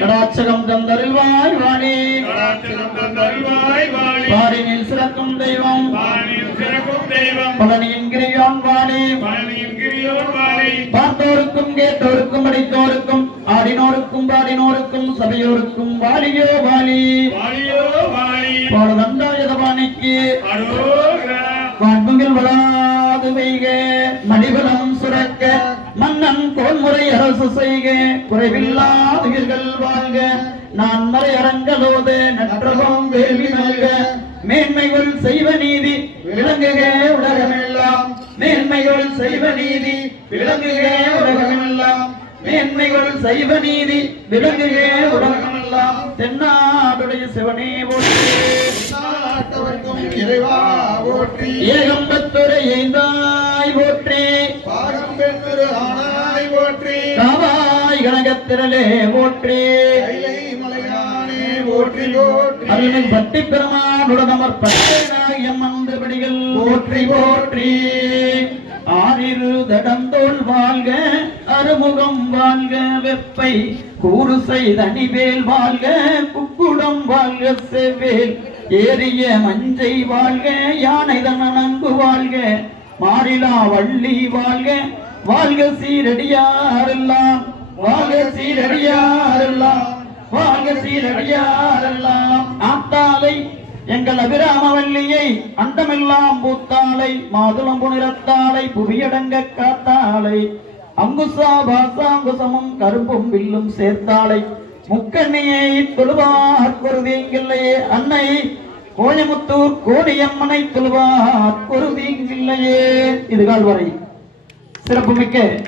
கடாட்சகம் தந்தருள்வாய் வாணி. பாரினில் சிறக்கும் தெய்வம். பழனியின் கிரியோன் வாணி. பார்த்தோருக்கும் கேட்டோருக்கும் படித்தோருக்கும் ஆடினோருக்கும் பாடினோருக்கும் சபையோருக்கும் வாலியோ வாலி பாடதண்டாயதபாணிக்கு வான்முகில் வளாது மணிவலம் சுரக்க மன்னன் கோன்முறை அரசு செய்க. குறைவில்லாத உயிர்கள் வாழ்க. நான் மறை அரங்கலோது நற்றகம் வேள்வி நல்க. மேன்மைகள் செய்வ நீதி விளங்குக உலகமெல்லாம். மேன்மைகள் செய்வ நீதி விளங்குக உலகமெல்லாம். மேன்மைகள் செய்வ நீதி விளங்குக உலகமெல்லாம். தென்னாடுடைய சிவனே போற்றி இறைவா போற்றி பெற்று ஆனாய் போற்றி. காவாய் கனகத்திரளே போற்றி. அருமை பட்டி பெருமானுடனமர் பட்டேனாகியம் மந்திரபடிகள் போற்றி போற்றி. ஆறிரு தடந்தோள் வாழ்க அறுமுகம் வாழ்க வெப்பை கூறு செய்தனிவேல் வாழ்க குக்குடம் வாழ்க செவ்வேல் ஏறிய மஞ்சை வாழ்க யானை தனங்கு வாழ்க மாறிலா வள்ளி வாழ்க வாழ்க சீரடியாரெல்லாம் வாழ்க சீரடியாரெல்லாம் வாழ்க சீரடியாரெல்லாம். ஆத்தாலை எங்கள் அபிராமவல்லியை அண்டமெல்லாம் பூத்தாளை மாதுளம்பு நிறத்தாலை புவியடங்க காத்தாளை அங்குசா பாசாங்குசமும் கரும்பும் வில்லும் சேர்த்தாளை முக்கண்ணியை தொழுவார் குருதிங்கில்லையே அன்னை கோயமுத்தூர் கோடியம்மனை தொழுவார் குருதிங்கில்லையே இது கால் வரை. சிறப்புமிக்க